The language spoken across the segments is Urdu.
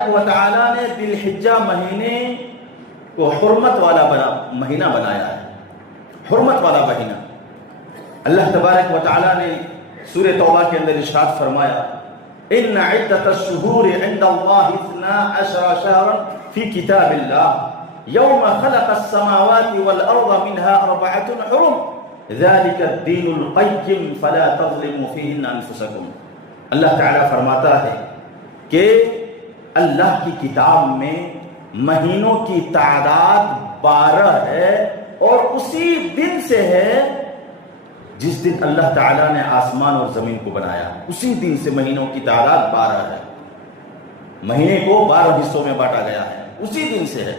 و تعالیٰ نے ذی الحجہ مہینے کو حرمت والا مہینہ بنایا ہے، حرمت والا مہینہ۔ اللہ تبارک و تعالیٰ نے سورہ توبہ کے اندر ارشاد فرمایا ان عدۃ الشہور عند اللہ 12 شہرا فی کتاب اللہ یوم خلق السماوات والارض منها 4 حرم ذلك الدین القیم فلا تظلموا فیہن انفسکم۔ اللہ تعالیٰ فرماتا ہے کہ اللہ کی کتاب میں مہینوں کی تعداد 12 ہے اور اسی دن سے ہے جس دن اللہ تعالیٰ نے آسمان اور زمین کو بنایا، اسی دن سے مہینوں کی تعداد 12 ہے۔ مہینے کو 12 حصوں میں بانٹا گیا ہے، اسی دن سے ہے۔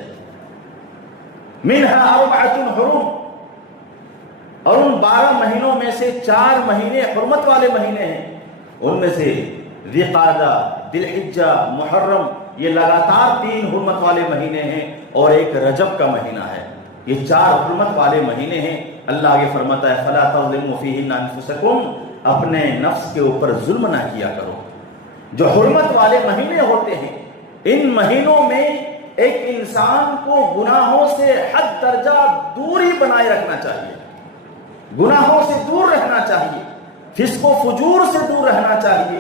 منها 4 حرم، اور ان 12 مہینوں میں سے 4 مہینے حرمت والے مہینے ہیں۔ ان میں سے ذی قعدہ، ذی الحجہ، محرم، یہ لگاتار 3 حرمت والے مہینے ہیں اور ایک رجب کا مہینہ ہے۔ یہ 4 حرمت والے مہینے ہیں۔ اللہ آگے فرماتا ہے فلا تظلموا فیہن انفسکم، اپنے نفس کے اوپر ظلم نہ کیا کرو۔ جو حرمت والے مہینے ہوتے ہیں، ان مہینوں میں ایک انسان کو گناہوں سے حد درجہ دوری بنائے رکھنا چاہیے، گناہوں سے دور رہنا چاہیے، فسق و فجور سے دور رہنا چاہیے،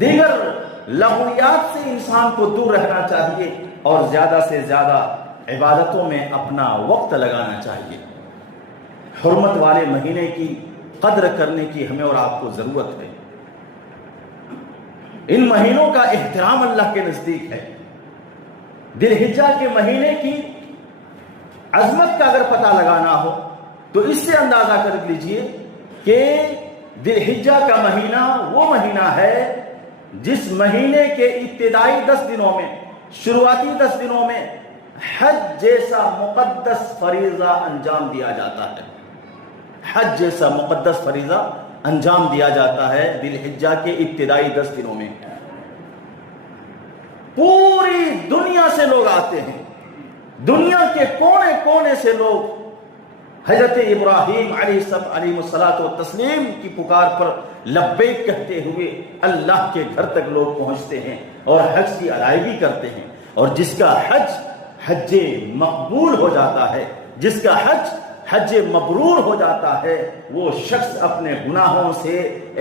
دیگر لغویات سے انسان کو دور رہنا چاہیے اور زیادہ سے زیادہ عبادتوں میں اپنا وقت لگانا چاہیے۔ حرمت والے مہینے کی قدر کرنے کی ہمیں اور آپ کو ضرورت ہے۔ ان مہینوں کا احترام اللہ کے نزدیک ہے۔ ذی الحجہ کے مہینے کی عظمت کا اگر پتہ لگانا ہو تو اس سے اندازہ کر لیجئے کہ ذی الحجہ کا مہینہ وہ مہینہ ہے جس مہینے کے ابتدائی 10 دنوں میں، شروعاتی 10 دنوں میں حج جیسا مقدس فریضہ انجام دیا جاتا ہے۔ حج جیسا مقدس فریضہ انجام دیا جاتا ہے ذی الحجہ کے ابتدائی 10 دنوں میں۔ پوری دنیا سے لوگ آتے ہیں، دنیا کے کونے کونے سے لوگ حضرت ابراہیم علیہ الصلاۃ والتسلیم کی پکار پر لبیک کہتے ہوئے اللہ کے گھر تک لوگ پہنچتے ہیں اور حج کی ادائیگی کرتے ہیں۔ اور جس کا حج مقبول ہو جاتا ہے، جس کا حج مبرور ہو جاتا ہے، وہ شخص اپنے گناہوں سے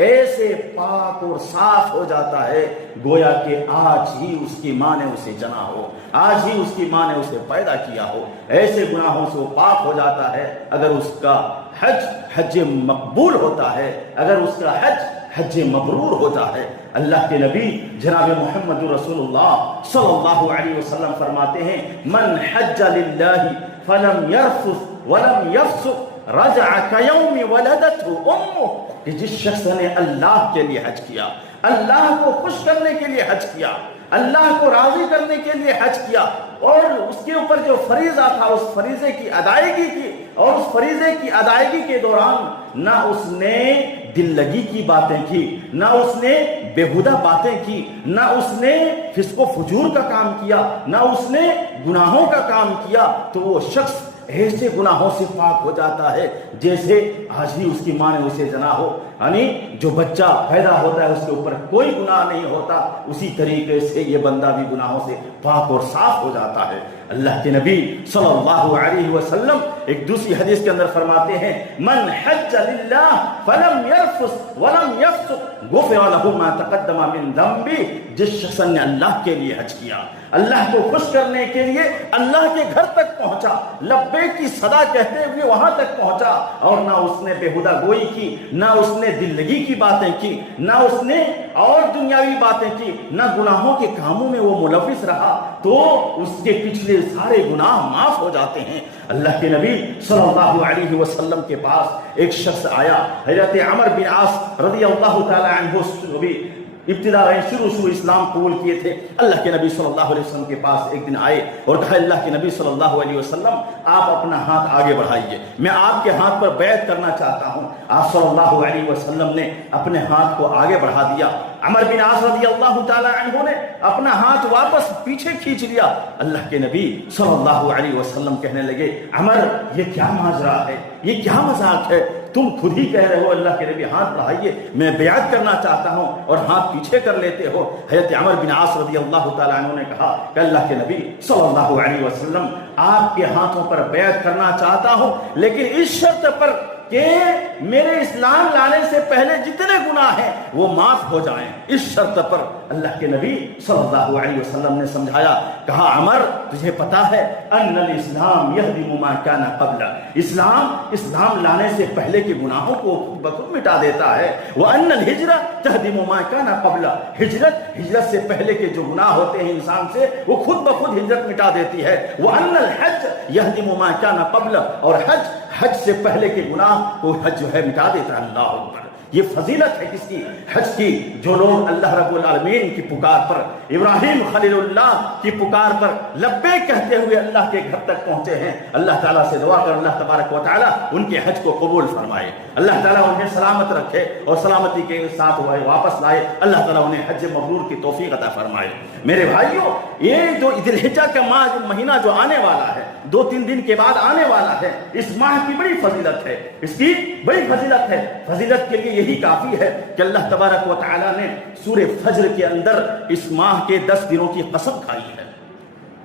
ایسے پاک اور صاف ہو جاتا ہے گویا کہ آج ہی اس کی ماں نے اسے جنا ہو، آج ہی اس کی ماں نے اسے پیدا کیا ہو۔ ایسے گناہوں سے وہ پاک ہو جاتا ہے اگر اس کا حج مقبول ہوتا ہے، اگر اس کا حج مبرور ہوتا ہے۔ اللہ کے نبی جناب محمد رسول اللہ صلی اللہ علیہ وسلم فرماتے ہیں من حج للہ فلم یرفث ولم یفسق رجع کیوم ولدته امہ، کہ جس شخص نے اللہ کے لیے حج کیا، اللہ کو خوش کرنے کے لیے حج کیا، اللہ کو راضی کرنے کے لیے حج کیا اور اس کے اوپر جو فریضہ تھا اس فریضے کی ادائیگی کی، اور اس فریضے کی ادائیگی کے دوران نہ اس نے دل لگی کی باتیں کی، نہ اس نے بےہودہ باتیں کی، نہ اس نے فسق و فجور کا کام کیا، نہ اس نے گناہوں کا کام کیا، تو وہ شخص ایسے گناہوں سے پاک ہو جاتا ہے جیسے آج ہی اس کی ماں نے اسے جنا ہو۔ یعنی جو بچہ پیدا ہوتا ہے اس کے اوپر کوئی گناہ نہیں ہوتا، اسی طریقے سے یہ بندہ بھی گناہوں سے پاک اور صاف ہو جاتا ہے۔ اللہ کے نبی صلی اللہ علیہ وسلم ایک دوسری حدیث کے اندر فرماتے ہیں من حج للہ فلم یرفث ولم یفسق غفر له ما تقدم من ذنبہ، جس شخص نے اللہ کے لیے حج کیا، اللہ کو خوش کرنے کے لیے اللہ کے گھر تک پہنچا، لبیک کی صدا کہتے ہوئے وہاں تک پہنچا، اور نہ اس نے بےہودہ گوئی کی، نہ اس نے دل لگی کی باتیں کی، نہ اس نے اور دنیاوی باتیں کی، نہ گناہوں کے کاموں میں وہ ملوث رہا، تو اس کے پچھلے سارے گناہ معاف ہو جاتے ہیں۔ اللہ کے نبی صلی اللہ علیہ وسلم کے پاس ایک شخص آیا، حضرت عمر بن عاص رضی اللہ تعالی عنہ بھی ابتدا شروع اسلام قبول کیے تھے۔ اللہ کے نبی صلی اللہ علیہ وسلم کے پاس ایک دن آئے اور کہا اللہ کے نبی صلی اللہ علیہ وسلم آپ اپنا ہاتھ آگے بڑھائیے، میں آپ کے ہاتھ پر بیعت کرنا چاہتا ہوں۔ آپ صلی اللہ علیہ وسلم نے اپنے ہاتھ کو آگے بڑھا دیا۔ عمر بن عاص رضی اللہ تعالی عنہ نے اپنا ہاتھ واپس پیچھے کھینچ لیا۔ اللہ کے نبی صلی اللہ علیہ وسلم کہنے لگے عمر یہ کیا ماجرا ہے، یہ کیا مذاق ہے، تم خود ہی کہہ رہے ہو اللہ کے نبی ہاتھ بڑھائیے میں بیعت کرنا چاہتا ہوں اور ہاتھ پیچھے کر لیتے ہو۔ حضرت عمر بن عاص رضی اللہ تعالیٰ عنہ نے کہا کہ اللہ کے نبی صلی اللہ علیہ وسلم آپ کے ہاتھوں پر بیعت کرنا چاہتا ہوں، لیکن اس شرط پر کہ میرے اسلام لانے سے پہلے جتنے گناہ ہیں وہ معاف ہو جائیں۔ اس شرط پر اللہ کے نبی صلی اللہ علیہ وسلم نے سمجھایا، کہا عمر تجھے پتا ہے ان الاسلام یہدم ما کان قبل، اسلام لانے سے پہلے کے گناہوں کو خود بخود مٹا دیتا ہے، وان الہجرۃ تہدم ما کان قبل، ہجرت سے پہلے کے جو گناہ ہوتے ہیں انسان سے وہ خود بخود ہجرت مٹا دیتی ہے، وان الحج یہدم ما کان قبل، اور حج سے پہلے کے گناہ کو حج جو ہے مٹا دیتا ہے۔ اللہ اکبر، یہ فضیلت ہے کس کی؟ حج کی۔ جو لوگ اللہ رب العالمین کی پکار پر، ابراہیم خلیل اللہ کی پکار پر لبیک کہتے ہوئے اللہ کے گھر تک پہنچے ہیں، اللہ تعالیٰ سے دعا کر اللہ تبارک و تعالیٰ ان کے حج کو قبول فرمائے، اللہ تعالیٰ انہیں سلامت رکھے اور سلامتی کے ساتھ واپس لائے، اللہ تعالیٰ انہیں حج مبرور کی توفیق عطا فرمائے۔ میرے بھائیوں، یہ جو ذی الحجہ کا مہینہ جو آنے والا ہے، 2-3 دن کے بعد آنے والا ہے، اس ماہ کی بڑی فضیلت ہے، اس کی بڑی فضیلت ہے۔ فضیلت کے لیے یہی کافی ہے کہ اللہ تبارک و تعالیٰ نے سورہ فجر کے اندر اس ماہ کے 10 دنوں کی قسم کھائی ہے،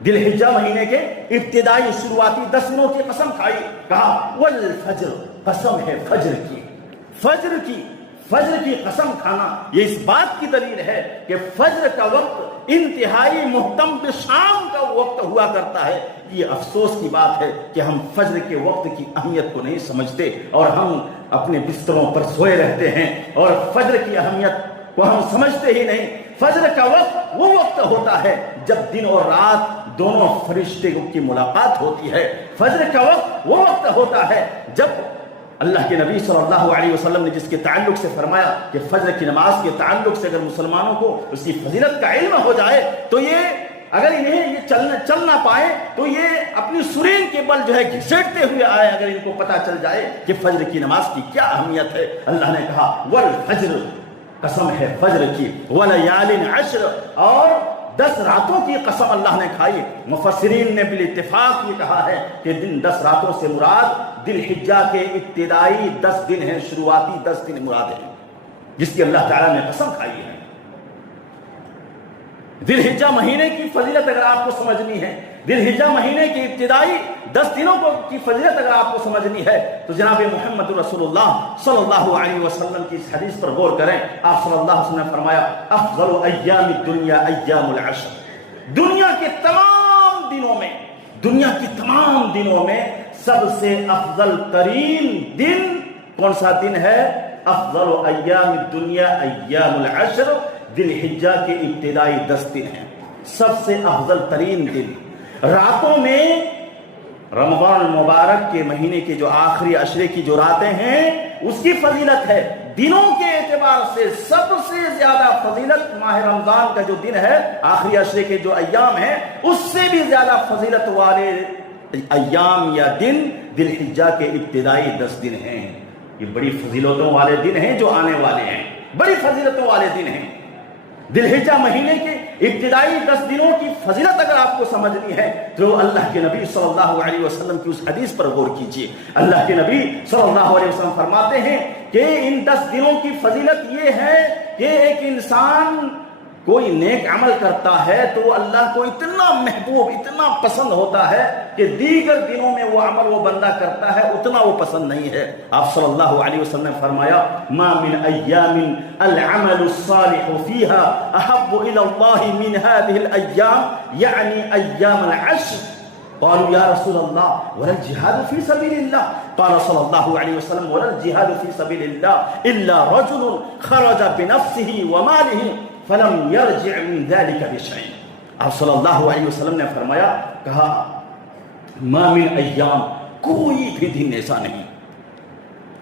ذی الحجہ مہینے کے ابتدائی شروعاتی 10 دنوں کی قسم کھائی، کہا والفجر، قسم ہے فجر کی قسم کھانا۔ یہ اس بات کی دلیل ہے کہ فجر کا وقت انتہائی محتم شام کا وقت ہوا کرتا ہے۔ یہ افسوس کی بات ہے کہ ہم فجر کے وقت کی اہمیت کو نہیں سمجھتے اور ہم اپنے بستروں پر سوئے رہتے ہیں اور فجر کی اہمیت کو ہم سمجھتے ہی نہیں۔ فجر کا وقت وہ وقت ہوتا ہے جب دن اور رات دونوں فرشتے کی ملاقات ہوتی ہے۔ فجر کا وقت وہ وقت ہوتا ہے جب اللہ کے نبی صلی اللہ علیہ وسلم نے جس کے تعلق سے فرمایا کہ فجر کی نماز کے تعلق سے اگر مسلمانوں کو اس کی فضیلت کا علم ہو جائے تو یہ اگر انہیں یہ چل نہ پائے تو یہ اپنی سرین کے بل جو ہے گھسیٹتے ہوئے آئے، اگر ان کو پتہ چل جائے کہ فجر کی نماز کی کیا اہمیت ہے۔ اللہ نے کہا والفجر، قسم ہے فجر کی، ولیال عشر، اور 10 راتوں کی قسم اللہ نے کھائی۔ مفسرین نے بالاتفاق یہ کہا ہے کہ 10 راتوں سے مراد ذی الحجہ کے ابتدائی 10 دن ہیں، شروعاتی 10 دن مراد ہیں جس کی اللہ تعالیٰ نے قسم کھائی ہے۔ ذی الحجہ مہینے کی فضیلت اگر آپ کو سمجھنی ہے، ذی الحجہ مہینے کی ابتدائی 10 دنوں کی فضیلت اگر آپ کو سمجھنی ہے تو جناب محمد رسول اللہ صلی اللہ علیہ وسلم کی اس حدیث پر غور کریں۔ آپ صلی اللہ علیہ وسلم نے فرمایا افضل ایام الدنیا ایام العشر، دنیا کے تمام دنوں میں سب سے افضل ترین دن کون سا دن ہے؟ افضل ایام الدنیا ایام العشر، ذی الحجہ کے ابتدائی 10 دن ہیں، سب سے افضل ترین دن۔ راتوں میں رمضان المبارک کے مہینے کے جو آخری عشرے کی جو راتیں ہیں اس کی فضیلت ہے، دنوں کے اعتبار سے سب سے زیادہ فضیلت ماہ رمضان کا جو دن ہے، آخری عشرے کے جو ایام ہیں اس سے بھی زیادہ فضیلت والے ایام یا دن ذی الحجہ کے ابتدائی 10 دن ہیں۔ یہ بڑی فضیلتوں والے دن ہیں جو آنے والے ہیں، بڑی فضیلتوں والے دن ہیں۔ ذی الحجہ مہینے کے ابتدائی 10 دنوں کی فضیلت اگر آپ کو سمجھنی ہے تو اللہ کے نبی صلی اللہ علیہ وسلم کی اس حدیث پر غور کیجئے۔ اللہ کے نبی صلی اللہ علیہ وسلم فرماتے ہیں کہ ان 10 دنوں کی فضیلت یہ ہے کہ ایک انسان کوئی نیک عمل کرتا ہے تو وہ اللہ کو اتنا محبوب، اتنا پسند ہوتا ہے کہ دیگر دنوں میں وہ عمل وہ بندہ کرتا ہے اتنا وہ پسند نہیں ہے۔ آپ صلی اللہ علیہ وسلم نے فرمایا ما من ایام العمل الصالح فيها احب الى الله من هذه الايام يعني ايام العشر۔ قالوا يا رسول الله ولا الجهاد في سبيل الله؟ قال صلى الله عليه وسلم ولا الجهاد في سبيل الله الا رجل خرج بنفسه وماله فلم يرجع من ذلك بشيء۔ آپ صلی اللہ علیہ وسلم نے فرمایا، کہا ما من ایام، کوئی بھی دن ایسا نہیں،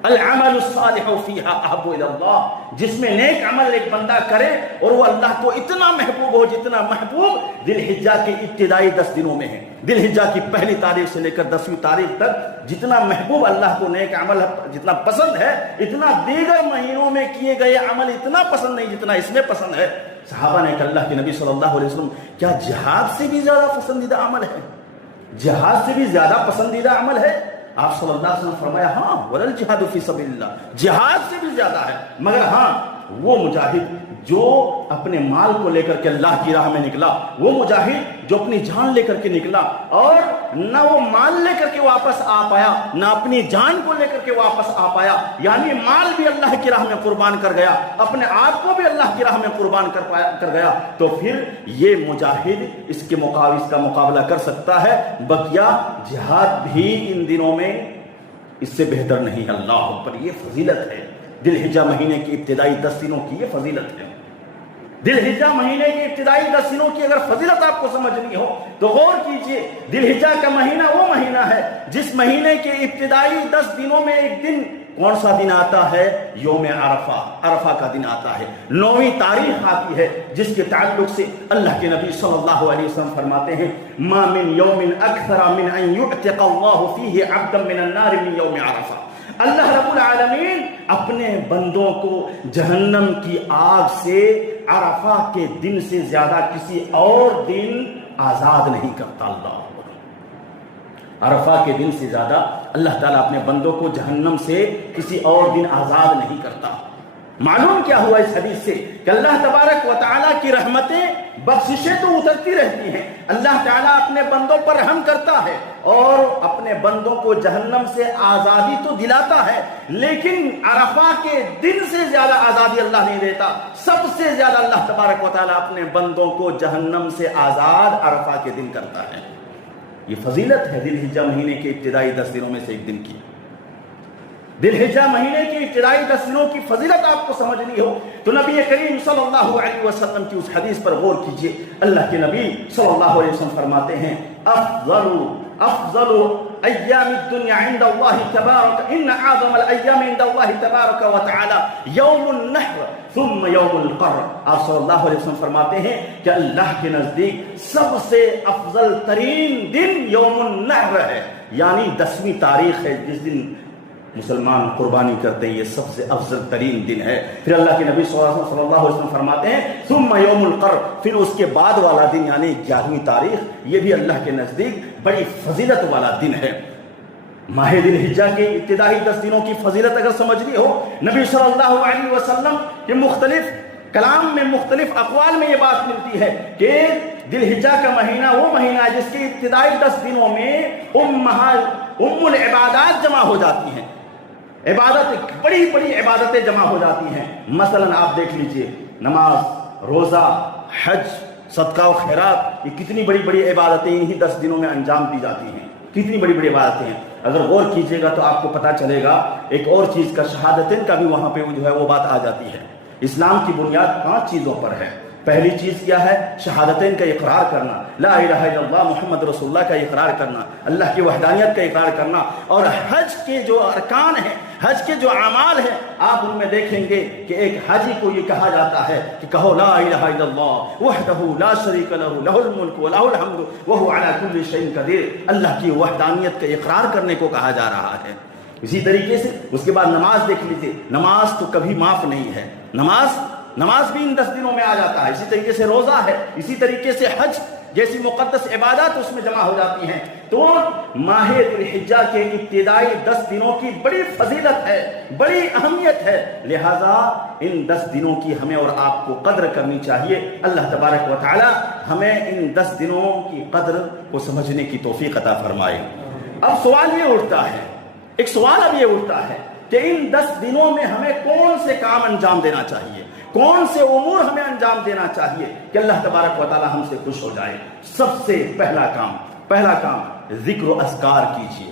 العمل الصالح فيها احب الى الله، جس میں نیک عمل ایک بندہ کرے اور وہ اللہ کو اتنا محبوب ہو جتنا محبوب ذی الحجہ کے ابتدائی 10 دنوں میں ہے۔ ذی الحجہ کی پہلی تاریخ سے لے کر 10ویں تاریخ تک جتنا محبوب اللہ کو نیک عمل جتنا پسند ہے اتنا دیگر مہینوں میں کیے گئے عمل اتنا پسند نہیں جتنا اس میں پسند ہے۔ صحابہ نے کہا اللہ کے نبی صلی اللہ علیہ وسلم کیا جہاد سے بھی زیادہ پسندیدہ عمل ہے؟ جہاد سے بھی زیادہ پسندیدہ عمل ہے؟ آپ صلی اللہ علیہ وسلم فرمایا ہاں ولل جہاد فی سبیل اللہ، جہاد سے بھی زیادہ ہے، مگر ہاں وہ مجاہد جو اپنے مال کو لے کر کے اللہ کی راہ میں نکلا، وہ مجاہد جو اپنی جان لے کر کے نکلا اور نہ وہ مال لے کر کے واپس آ پایا نہ اپنی جان کو لے کر کے واپس آ پایا، یعنی مال بھی اللہ کی راہ میں قربان کر گیا، اپنے آپ کو بھی اللہ کی راہ میں قربان کر گیا، تو پھر یہ مجاہد اس کا مقابلہ کر سکتا ہے؟ بقیہ جہاد بھی ان دنوں میں اس سے بہتر نہیں۔ اللہ اکبر، یہ فضیلت ہے ذی الحجہ مہینے کی ابتدائی 10 دنوں کی، یہ فضیلت ہے۔ ذی الحجہ مہینے کی ابتدائی 10 دنوں کی اگر فضیلت آپ کو سمجھنی ہو تو غور کیجئے، ذی الحجہ کا مہینہ وہ مہینہ ہے جس مہینے کے ابتدائی 10 دنوں میں ایک دن کون سا دن آتا ہے؟ یوم عرفہ، عرفہ کا دن آتا ہے، 9ویں تاریخ آتی ہے، جس کے تعلق سے اللہ کے نبی صلی اللہ علیہ وسلم فرماتے ہیں ما من یوم اکثر من ان یعتق اللہ فیہ عبدا من النار من یوم عرفہ۔ اللہ رب العالمین اپنے بندوں کو جہنم کی آگ سے عرفہ کے دن سے زیادہ کسی اور دن آزاد نہیں کرتا۔ اللہ عرفہ کے دن سے زیادہ اللہ تعالیٰ اپنے بندوں کو جہنم سے کسی اور دن آزاد نہیں کرتا۔ معلوم کیا ہوا اس حدیث سے کہ اللہ تبارک و تعالیٰ کی رحمتیں بخششیں تو اترتی رہتی ہیں، اللہ تعالیٰ اپنے بندوں پر رحم کرتا ہے اور اپنے بندوں کو جہنم سے آزادی تو دلاتا ہے، لیکن عرفہ کے دن سے زیادہ آزادی اللہ نہیں دیتا۔ سب سے زیادہ اللہ تبارک و تعالیٰ اپنے بندوں کو جہنم سے آزاد عرفہ کے دن کرتا ہے۔ یہ فضیلت ہے ذی الحجہ مہینے کے ابتدائی 10 دنوں میں سے ایک دن کی۔ ذی الحجہ مہینے کی ابتدائی 10 دنوں کی فضیلت آپ کو سمجھنی ہو تو نبی کریم صلی اللہ علیہ وسلم کی اس حدیث پر غور کیجئے۔ اللہ کے نبی صلی اللہ علیہ وسلم فرماتے ہیں افضل ایام الدنیا عند اللہ تبارک ان اعظم الایام عند اللہ تبارک و تعالی یوم النحر ثم یوم القر۔ آپ صلی اللہ علیہ وسلم فرماتے ہیں کہ اللہ کے نزدیک سب سے افضل ترین دن یوم النحر ہے، یعنی 10ویں تاریخ ہے جس دن مسلمان قربانی کرتے ہیں، یہ سب سے افضل ترین دن ہے۔ پھر اللہ کے نبی صلی اللہ علیہ وسلم فرماتے ہیں ثم یوم القر، پھر اس کے بعد والا دن یعنی 11ویں تاریخ، یہ بھی اللہ کے نزدیک بڑی فضیلت والا دن ہے۔ ماہ ذی الحجہ کے ابتدائی 10 دنوں کی فضیلت اگر سمجھنی ہو، نبی صلی اللہ علیہ وسلم کے مختلف کلام میں مختلف اقوال میں یہ بات ملتی ہے کہ ذی الحجہ کا مہینہ وہ مہینہ ہے جس کے ابتدائی 10 دنوں میں ام العبادات جمع ہو جاتی ہیں، عبادت بڑی بڑی عبادتیں جمع ہو جاتی ہیں۔ مثلا آپ دیکھ لیجئے نماز، روزہ، حج، صدقہ و خیرات، یہ کتنی بڑی بڑی عبادتیں انہی 10 دنوں میں انجام دی جاتی ہیں، کتنی بڑی بڑی عبادتیں ہیں۔ اگر غور کیجئے گا تو آپ کو پتہ چلے گا ایک اور چیز کا، شہادتین کا بھی وہاں پہ جو ہے وہ بات آ جاتی ہے۔ اسلام کی بنیاد 5 چیزوں پر ہے۔ پہلی چیز کیا ہے؟ شہادتین کا اقرار کرنا، لا الہ الا اللہ محمد رسول اللہ کا اقرار کرنا، اللہ کی وحدانیت کا اقرار کرنا، اور حج کے جو ارکان ہیں، حج کے جو اعمال ہیں، آپ ان میں دیکھیں گے کہ ایک حاجی کو یہ کہا جاتا ہے کہ کہو لا الہ الا اللہ وحدہ لا شریک لہ لہ الملک ولہ الحمد وہو علی کل شیء قدیر۔ اللہ کی وحدانیت کا اقرار کرنے کو کہا جا رہا ہے۔ اسی طریقے سے اس کے بعد نماز دیکھ لیجیے، نماز تو کبھی معاف نہیں ہے، نماز بھی ان 10 دنوں میں آ جاتا ہے۔ اسی طریقے سے روزہ ہے، اسی طریقے سے حج جیسی مقدس عبادات اس میں جمع ہو جاتی ہیں۔ تو ماہ ذی الحجہ کے ابتدائی 10 دنوں کی بڑی فضیلت ہے، بڑی اہمیت ہے، لہذا ان 10 دنوں کی ہمیں اور آپ کو قدر کرنی چاہیے۔ اللہ تبارک و تعالی ہمیں ان 10 دنوں کی قدر کو سمجھنے کی توفیق عطا فرمائے۔ اب سوال یہ اٹھتا ہے، ایک سوال اب یہ اٹھتا ہے کہ ان 10 دنوں میں ہمیں کون سے کام انجام دینا چاہیے، کون سے امور ہمیں انجام دینا چاہیے کہ اللہ تبارک و تعالی ہم سے خوش ہو جائے۔ سب سے پہلا کام ذکر و اذکار کیجیے،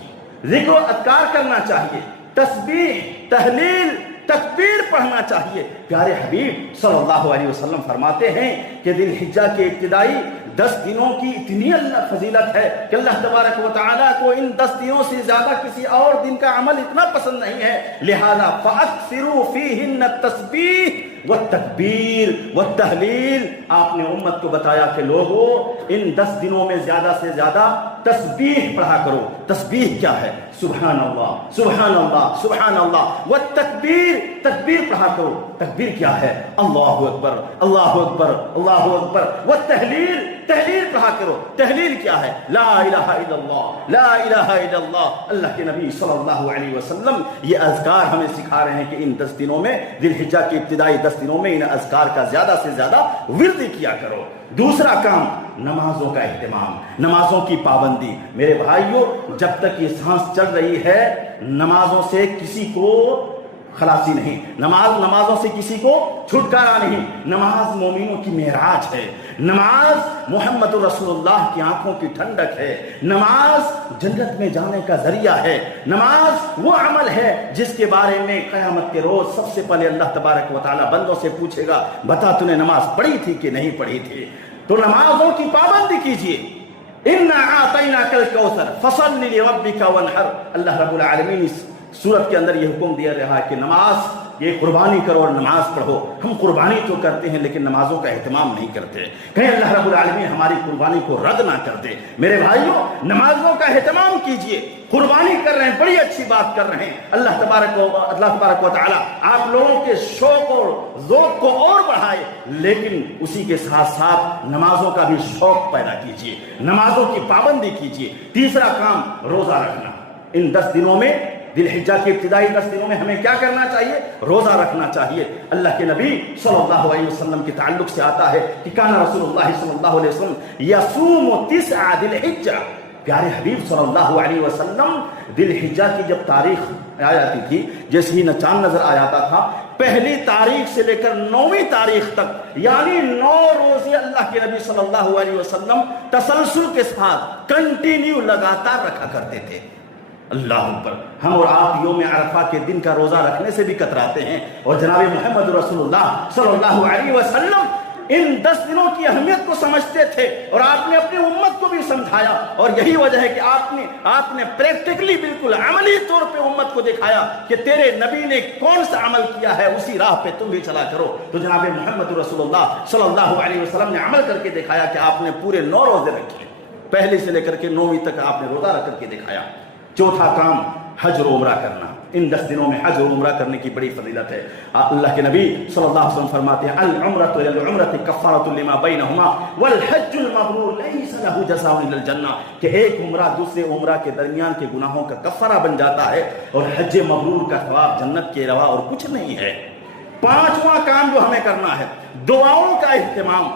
ذکر و اذکار کرنا چاہیے، تسبیح، تہلیل، تکبیر پڑھنا چاہیے۔ پیارے حبیب صلی اللہ علیہ وسلم فرماتے ہیں کہ ذی الحجہ کے ابتدائی 10 دنوں کی اتنی اللہ فضیلت ہے کہ اللہ تبارک و تعالیٰ کو ان 10 دنوں سے زیادہ کسی اور دن کا عمل اتنا پسند نہیں ہے، لہذا فَأَكْثِرُوا فِيهِنَّ التَّسْبِيحَ والتکبیر والتحلیل۔ آپ نے امت کو بتایا کہ لوگوں ان 10 دنوں میں زیادہ سے زیادہ تسبیح پڑھا کرو۔ تسبیح کیا ہے؟ سبحان اللہ سبحان اللہ سبحان اللہ۔ والتکبیر، تکبیر پڑھا کرو۔ تکبیر کیا ہے؟ اللہ اکبر اللہ اکبر اللہ اکبر۔ والتحلیل، تحلیل پڑھا کہا کرو. تحلیل کیا ہے؟ لا الہ الا اللہ، لا الہ الا اللہ. اللہ کے نبی صلی اللہ علیہ وسلم یہ اذکار ہمیں سکھا رہے ہیں کہ ان 10 دنوں میں، ذی الحجہ کے ابتدائی 10 دنوں میں ان اذکار کا زیادہ سے زیادہ ورد کیا کرو. دوسرا کام نمازوں کا اہتمام، نمازوں کی پابندی. میرے بھائیوں، جب تک یہ سانس چل رہی ہے نمازوں سے کسی کو خلاصی نہیں، نمازوں سے کسی کو چھٹکارا نہیں. نماز مومنوں کی معراج ہے، نماز محمد رسول اللہ کی آنکھوں کی ٹھنڈک ہے، نماز جنت میں جانے کا ذریعہ ہے. نماز وہ عمل ہے جس کے بارے میں قیامت کے روز سب سے پہلے اللہ تبارک و تعالیٰ بندوں سے پوچھے گا، بتا تو نے نماز پڑھی تھی کہ نہیں پڑھی تھی؟ تو نمازوں کی پابندی کیجیے. اِنَّا أَعْطَيْنَاكَ الْكَوْثَرَ فَصَلِّ لِرَبِّكَ وَانْحَرْ. اللہ رب العالمین اس سورت کے اندر یہ حکم دیا رہا ہے کہ نماز، یہ قربانی کرو اور نماز پڑھو. ہم قربانی تو کرتے ہیں لیکن نمازوں کا اہتمام نہیں کرتے. کہیں اللہ رب العالمین ہماری قربانی کو رد نہ کر دے. میرے بھائیوں، نمازوں کا اہتمام کیجئے. قربانی کر رہے ہیں، بڑی اچھی بات کر رہے ہیں. اللہ تبارک و تعالی آپ لوگوں کے شوق اور ذوق کو اور بڑھائے، لیکن اسی کے ساتھ ساتھ نمازوں کا بھی شوق پیدا کیجئے، نمازوں کی پابندی کیجئے. تیسرا کام روزہ رکھنا. ان 10 دنوں میں، ذی الحجہ کے ابتدائی 10 دنوں میں ہمیں کیا کرنا چاہیے؟ روزہ رکھنا چاہیے. اللہ کے نبی صلی اللہ علیہ وسلم کے تعلق سے آتا ہے کہ کان رسول اللہ صلی اللہ علیہ وسلم یصوم 9 ذی الحجہ. پیارے حبیب صلی اللہ علیہ وسلم ذی الحجہ کی جب تاریخ آ جاتی تھی، جیسے ہی چاند نظر آ جاتا تھا، پہلی تاریخ سے لے کر 9ویں تاریخ تک، یعنی 9 روزے اللہ کے نبی صلی اللہ علیہ وسلم تسلسل کے ساتھ کنٹینیو لگاتار رکھا کرتے تھے. اللہ پر ہم اور آپ یوم عرفہ کے دن کا روزہ رکھنے سے بھی کتراتے ہیں، اور جناب محمد رسول اللہ صلی اللہ علیہ وسلم ان 10 دنوں کی اہمیت کو سمجھتے تھے، اور آپ نے اپنی امت کو بھی سمجھایا. اور یہی وجہ ہے کہ آپ نے پریکٹیکلی، بالکل عملی طور پہ امت کو دکھایا کہ تیرے نبی نے کون سا عمل کیا ہے، اسی راہ پہ تم بھی چلا کرو. تو جناب محمد رسول اللہ صلی اللہ علیہ وسلم نے عمل کر کے دکھایا کہ آپ نے پورے 9 روزے رکھے، پہلے سے لے کر کے 9ویں تک آپ نے روزہ رکھ کر کے دکھایا. چوتھا کام حج و عمرہ کرنا. ان 10 دنوں میں حج و عمرہ کرنے کی بڑی فضیلت ہے. اللہ کے نبی صلی اللہ علیہ وسلم فرماتے ہیں العمرۃ الی العمرۃ کفارۃ لما بینہما والحج المبرور لیس له جزاء الا الجنہ. کہ ایک عمرہ دوسرے عمرہ کے درمیان کے گناہوں کا کفارہ بن جاتا ہے، اور حج مبرور کا ثواب جنت کے علاوہ اور کچھ نہیں ہے. 5واں کام جو ہمیں کرنا ہے، دعاؤں کا اہتمام.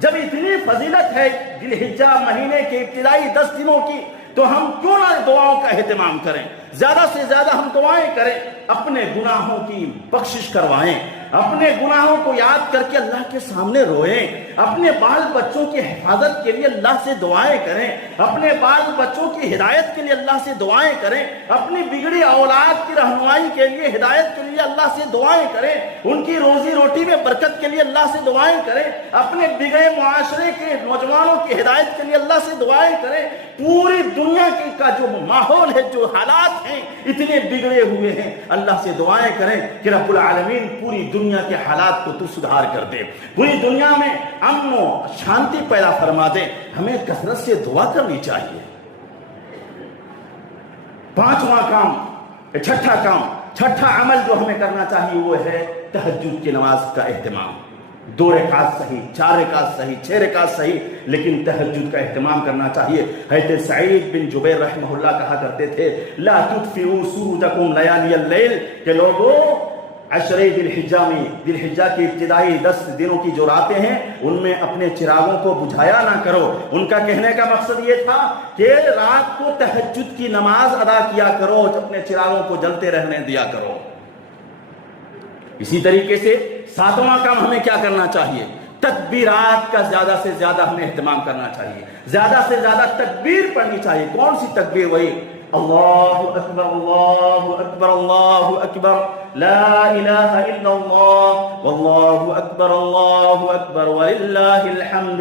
جب اتنی فضیلت ہے ذی الحجہ مہینے کے ابتدائی 10 دنوں کی، تو ہم کیوں نہ دعاؤں کا اہتمام کریں؟ زیادہ سے زیادہ ہم دعائیں کریں، اپنے گناہوں کی بخشش کروائیں، اپنے گناہوں کو یاد کر کے اللہ کے سامنے روئیں، اپنے بال بچوں کی حفاظت کے لیے اللہ سے دعائیں کریں، اپنے بال بچوں کی ہدایت کے لیے اللہ سے دعائیں کریں، اپنی بگڑی اولاد کی رہنمائی کے لیے، ہدایت کے لیے اللہ سے دعائیں کریں، ان کی روزی روٹی میں برکت کے لیے اللہ سے دعائیں کریں، اپنے بگڑے معاشرے کے نوجوانوں کی ہدایت کے لیے اللہ سے دعائیں کریں. پوری دنیا کا جو ماحول ہے، جو حالات ہیں، اتنے بگڑے ہوئے ہیں. اللہ سے دعائیں کریں کہ رب العالمین پوری دنیا کے حالات کو تو سدھار کر دے، پوری دنیا میں امن و شانتی پیدا فرما دے. ہمیں کثرت سے دعا کرنی چاہیے. 5واں کام، چھٹا عمل جو ہمیں کرنا چاہیے وہ ہے تہجد کی نماز کا اہتمام. 2 رکعت صحیح، 4 رکعت صحیح، 6 رکعت صحیح، لیکن تہجد کا اہتمام کرنا چاہیے. حضرت سعید بن جبیر رحمہ اللہ کہا کرتے تھے لا تطفئوا سروجکم لیالی اللیل، کہ لوگوں عشرے ذی الحجہ میں، ذی الحجہ کی ابتدائی 10 دنوں کی جو راتیں ہیں ان میں اپنے چراغوں کو بجھایا نہ کرو. ان کا کہنے کا مقصد یہ تھا کہ رات کو تہجد کی نماز ادا کیا کرو، اپنے چراغوں کو جلتے رہنے دیا کرو. اسی طریقے سے 7واں کام ہمیں کیا کرنا چاہیے؟ تکبیرات کا زیادہ سے زیادہ ہمیں اہتمام کرنا چاہیے، زیادہ سے زیادہ تکبیر پڑھنی چاہیے. کون سی تکبیر؟ وہی اللہ اکبر اللہ اکبر اللہ اکبر لا الہ الا اللہ واللہ اکبر وللہ الحمد.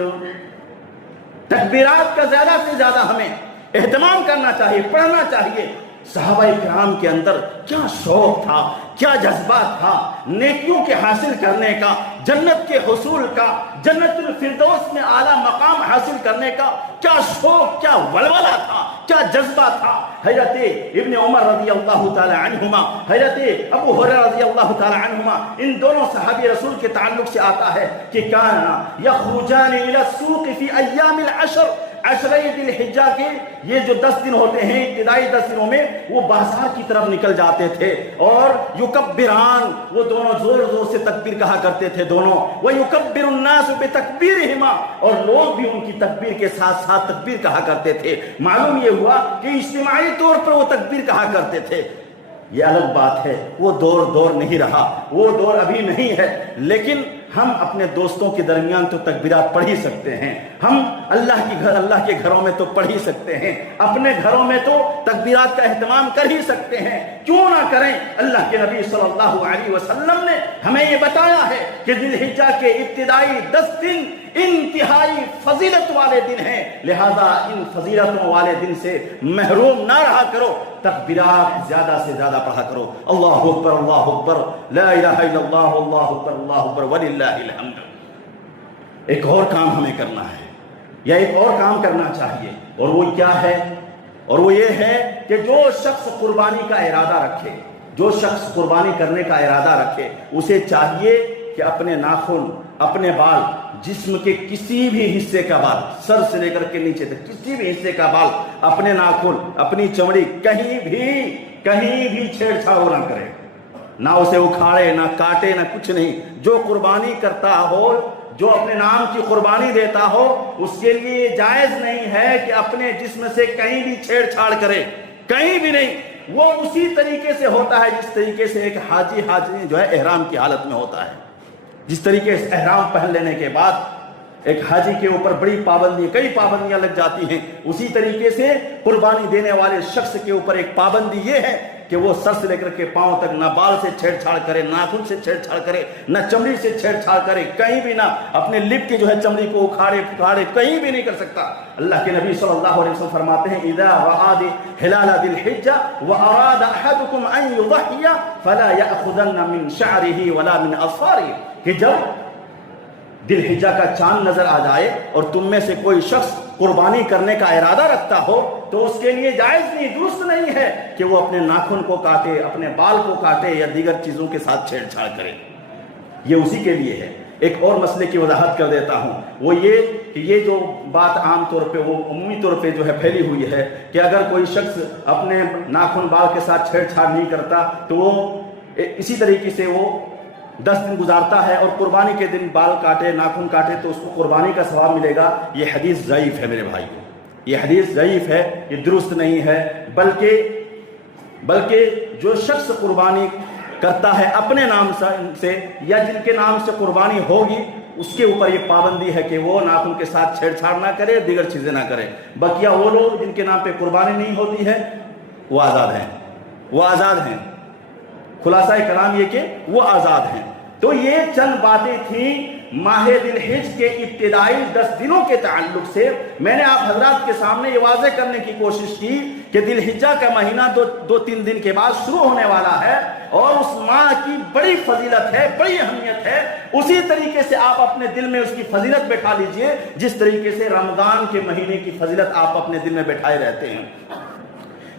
تکبیرات کا زیادہ سے زیادہ ہمیں اہتمام کرنا چاہیے، پڑھنا چاہیے. صحابہ کرام کے اندر کیا شوق تھا، کیا جذبہ تھا نیکیوں کے حاصل کرنے کا، جنت کے حصول کا، جنت الفردوس میں اعلیٰ مقام حاصل کرنے کا کیا شوق، کیا ولولہ تھا، کیا جذبہ تھا۔ حضرت ابن عمر رضی اللہ تعالی عنہما، حضرت ابو ہریرہ رضی اللہ تعالی عنہما، ان دونوں صحابی رسول کے تعلق سے آتا ہے کہ کانا یخرجان الی السوق فی ایام العشر، عشرہ ذی الحجہ کے یہ جو 10 دن ہوتے ہیں، ابتدائی 10 دنوں میں وہ بازار کی طرف نکل جاتے تھے، اور یکبران، وہ دونوں زور زور سے تکبیر کہا کرتے تھے دونوں، وَيُكَبِّرُ النَّاسُ بِتَكْبِيرِهِمَا، اور لوگ بھی ان کی تکبیر کے ساتھ ساتھ تکبیر کہا کرتے تھے۔ معلوم یہ ہوا کہ اجتماعی طور پر وہ تکبیر کہا کرتے تھے۔ یہ الگ بات ہے، وہ دور نہیں رہا، وہ دور ابھی نہیں ہے، لیکن ہم اپنے دوستوں کے درمیان تو تکبیرات پڑھ ہی سکتے ہیں، ہم اللہ کے گھروں میں تو پڑھ ہی سکتے ہیں، اپنے گھروں میں تو تکبیرات کا اہتمام کر ہی سکتے ہیں، کیوں نہ کریں؟ اللہ کے نبی صلی اللہ علیہ وسلم نے ہمیں یہ بتایا ہے کہ ذی الحجہ کے ابتدائی 10 دن انتہائی فضیلت والے دن ہیں، لہذا ان فضیلتوں والے دن سے محروم نہ رہا کرو، تکبیرات زیادہ سے زیادہ پڑھا کرو۔ اللہ اکبر، اللہ اکبر، لا الہ الا اللہ، اللہ اکبر، اللہ اکبر، وللہ الحمد۔ ایک اور کام ہمیں کرنا ہے، یا ایک اور کام کرنا چاہیے، اور وہ کیا ہے؟ اور وہ یہ ہے کہ جو شخص قربانی کا ارادہ رکھے، جو شخص قربانی کرنے کا ارادہ رکھے، اسے چاہیے کہ اپنے ناخن، اپنے بال، جسم کے کسی بھی حصے کا بال، سر سے لے کر کے نیچے تک کسی بھی حصے کا بال، اپنے ناخن، اپنی چمڑی، کہیں بھی چھیڑ چھاڑ نہ کرے، نہ اسے اکھاڑے، نہ کاٹے، نہ کچھ نہیں۔ جو قربانی کرتا ہو، جو اپنے نام کی قربانی دیتا ہو، اس کے لیے جائز نہیں ہے کہ اپنے جسم سے کہیں بھی چھیڑ چھاڑ کرے، کہیں بھی نہیں۔ وہ اسی طریقے سے ہوتا ہے جس طریقے سے ایک حاجی جو ہے احرام کی حالت میں ہوتا ہے، جس طریقے سے احرام پہن لینے کے بعد ایک حاجی کے اوپر بڑی پابندی، کئی پابندیاں لگ جاتی ہیں، اسی طریقے سے قربانی دینے والے شخص کے اوپر ایک پابندی یہ ہے کہ وہ سر سے لے کر کے پاؤں تک نہ بال سے چھیڑ چھاڑ کرے، ناخن سے چھیڑ چھاڑ کرے، نہ چمڑی سے چھیڑ چھاڑ کرے، کہیں بھی نہ اپنے لپ کی جو ہے چمڑی کو اکھاڑے پھکاڑے، کہیں بھی نہیں کر سکتا۔ اللہ کے نبی صلی اللہ علیہ وسلم فرماتے ہیں اذا رأى ہلال ذی الحجہ واراد احدکم ان یضحی فلا یأخذن من شعره ولا من اظفاره، کہ جب ذی الحجہ کا چاند نظر آ جائے اور تم میں سے کوئی شخص قربانی کرنے کا ارادہ رکھتا ہو تو اس کے لیے جائز نہیں، درست نہیں ہے کہ وہ اپنے ناخن کو کاٹے، اپنے بال کو کاٹے یا دیگر چیزوں کے ساتھ چھیڑ چھاڑ کرے، یہ اسی کے لیے ہے۔ ایک اور مسئلے کی وضاحت کر دیتا ہوں، وہ یہ کہ یہ جو بات عام طور پہ، وہ عمومی طور پہ جو ہے پھیلی ہوئی ہے کہ اگر کوئی شخص اپنے ناخن بال کے ساتھ چھیڑ چھاڑ نہیں کرتا تو وہ اسی طریقے سے وہ 10 دن گزارتا ہے اور قربانی کے دن بال کاٹے، ناخن کاٹے تو اس کو قربانی کا ثواب ملے گا۔ یہ حدیث ضعیف ہے میرے بھائیو، یہ حدیث ضعیف ہے، یہ درست نہیں ہے، بلکہ جو شخص قربانی کرتا ہے اپنے نام سے یا جن کے نام سے قربانی ہوگی، اس کے اوپر یہ پابندی ہے کہ وہ ناخن کے ساتھ چھیڑ چھاڑ نہ کرے، دیگر چیزیں نہ کرے۔ بقیہ وہ لوگ جن کے نام پہ قربانی نہیں ہوتی ہے وہ آزاد ہیں، خلاصہ کلام یہ کہ وہ آزاد ہیں۔ تو یہ چند باتیں تھیں ماہ ذی الحجہ کے ابتدائی 10 دنوں کے تعلق سے۔ میں نے آپ حضرات کے سامنے یہ واضح کرنے کی کوشش کی کہ ذی الحجہ کا مہینہ 2-3 دن کے بعد شروع ہونے والا ہے اور اس ماہ کی بڑی فضیلت ہے، بڑی اہمیت ہے۔ اسی طریقے سے آپ اپنے دل میں اس کی فضیلت بٹھا لیجئے جس طریقے سے رمضان کے مہینے کی فضیلت آپ اپنے دل میں بٹھائے رہتے ہیں۔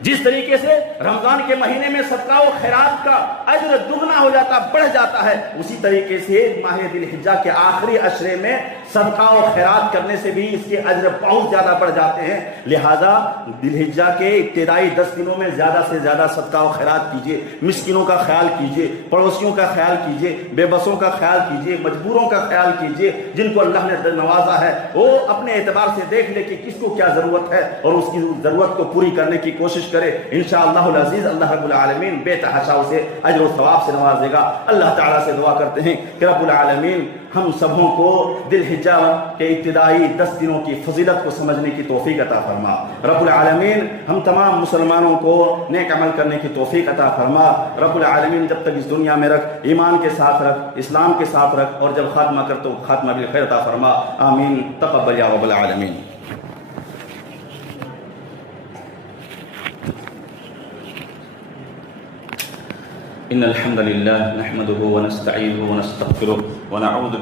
جس طریقے سے رمضان کے مہینے میں صدقہ و خیرات کا اجر دگنا ہو جاتا، بڑھ جاتا ہے، اسی طریقے سے ماہ ذی الحجہ کے آخری عشرے میں صدقہ و خیرات کرنے سے بھی اس کے اجر بہت زیادہ بڑھ جاتے ہیں۔ لہذا ذی الحجہ کے ابتدائی 10 دنوں میں زیادہ سے زیادہ صدقہ و خیرات کیجیے، مسکینوں کا خیال کیجیے، پڑوسیوں کا خیال کیجیے، بے بسوں کا خیال کیجیے، مجبوروں کا خیال کیجیے، جن کو اللہ نے نوازا ہے وہ اپنے اعتبار سے دیکھ لے کہ کس کو کیا ضرورت ہے اور اس کی ضرورت کو پوری کرنے کی کوشش کرے۔ انشاءاللہ العزیز اللہ رب العالمین بے تحاشا اسے اجر و ثواب سے نوازے گا۔ اللہ تعالیٰ سے دعا کرتے ہیں کہ رب العالمین ہم سبوں کو ذی الحجہ کے ابتدائی 10 دنوں کی فضیلت کو سمجھنے کی توفیق عطا فرما۔ رب العالمین ہم تمام مسلمانوں کو نیک عمل کرنے کی توفیق عطا فرما۔ رب العالمین جب تک اس دنیا میں رکھ، ایمان کے ساتھ رکھ، اسلام کے ساتھ رکھ، اور جب خاتمہ کر تو خاتمہ بالخیر عطا فرما۔ آمین تقبل یا رب العالمین۔ إن الحمد لله نحمده ونستعينه ونستغفره ونعوذ